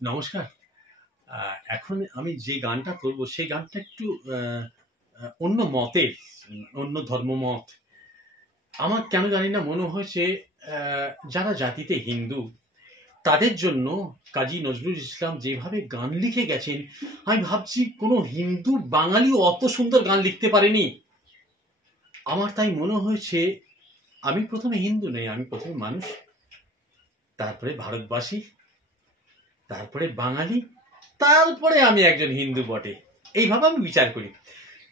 নমস্কার। এখন আমি যে গানটা করব সেই গানটা একটু অন্য মতের, অন্য ধর্মমত। আমার কেন জানি না মনে হয়েছে যারা জাতিতে হিন্দু তাদের জন্য কাজী নজরুল ইসলাম যেভাবে গান লিখে গেছেন, আমি ভাবছি কোনো হিন্দু বাঙালিও অত সুন্দর গান লিখতে পারেনি। আমার তাই মনে হয়েছে আমি প্রথমে হিন্দু নই, আমি প্রথমে মানুষ, তারপরে ভারতবাসী, তারপরে বাঙালি, তারপরে আমি একজন হিন্দু বটে। এইভাবে আমি বিচার করি।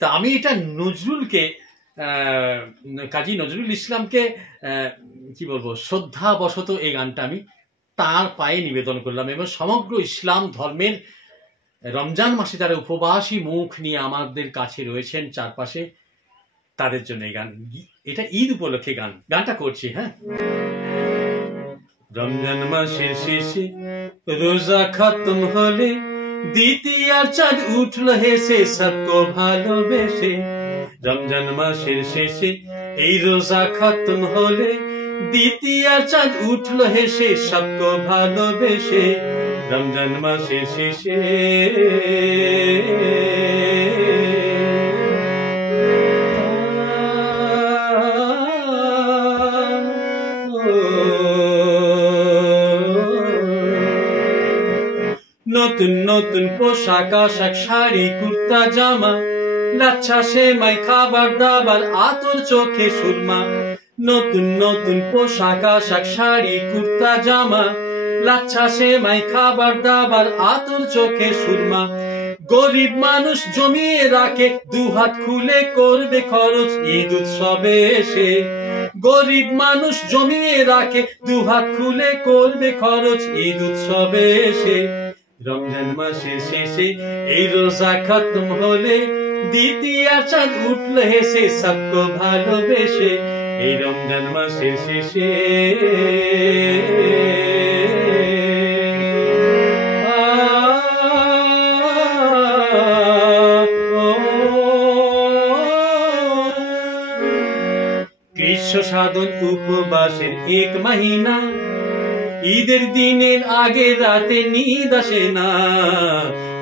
তা আমি এটা নজরুলকে, কাজী নজরুল ইসলামকে কি বলবো, শ্রদ্ধাবশত এই গানটা আমি তার পায়ে নিবেদন করলাম। এবং সমগ্র ইসলাম ধর্মের রমজান মাসে যারা উপবাসী মুখ নিয়ে আমাদের কাছে রয়েছেন চারপাশে, তাদের জন্য এই গান। এটা ঈদ উপলক্ষে গানটা করছি। হ্যাঁ, রমজান মাসের শেষে রোজা খতম হলে দ্বিতীয় চাঁদ উঠল হেসে সবকো ভালোবেসে। রমজান মাসের শেষে এই রোজা খতম হলে দ্বিতীয় চাঁদ উঠল হেসে সবকো ভালোবেসে। রমজান মাসের শেষে নতুন নতুন পোশাক আশাক, শাড়ি কুর্তা জামা, লাচ্ছা সেমাই খাবার দাবার, আতর চোখে সুরমা। নতুন নতুন পোশাক আশাক, শাড়ি কুর্তা জামা, লাচ্ছা সেমাই খাবার দাবার, আতর চোখে সুরমা। গরিব মানুষ জমিয়ে রাখে দুহাত খুলে করবে খরচ ঈদ উৎসবে এসে। গরিব মানুষ জমিয়ে রাখে দুহাত খুলে করবে খরচ ঈদ উৎসবে এসে। রমজান মাসের শেষে এই রোজা খতম হলে দ্বিতীয় চাঁদ উঠল হেসে সবকো ভালোবেসে। এই রমজান মাসের শেষে গ্রীষ্ম সাধন উপবাসের এক মহিনা, ঈদের দিনের আগে রাতে নিদ আসে না।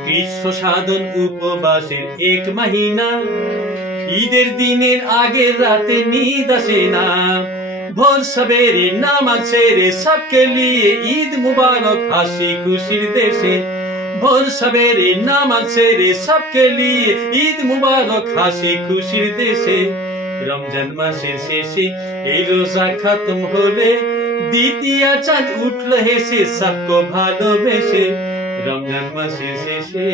গ্রীষ্ম সাধন উপবাসের এক মহিনা, ঈদের দিনের আগে রাতে নিদ আসে না। ভোর সবেরে নামাজ সেরে সবকে লিয়ে ঈদ মুবারক হাসি খুশির দেশে। ভোর সবেরে নামাজ সেরে সবকে লিয়ে ঈদ মুবারক হাসি খুশির দেশে। রমজান মাসের শেষে এই রোজা খতম হলে দ্বিতীয় চাঁদ উঠল হেসে সবকো ভালোবেসে। রমজান মাসের শেষে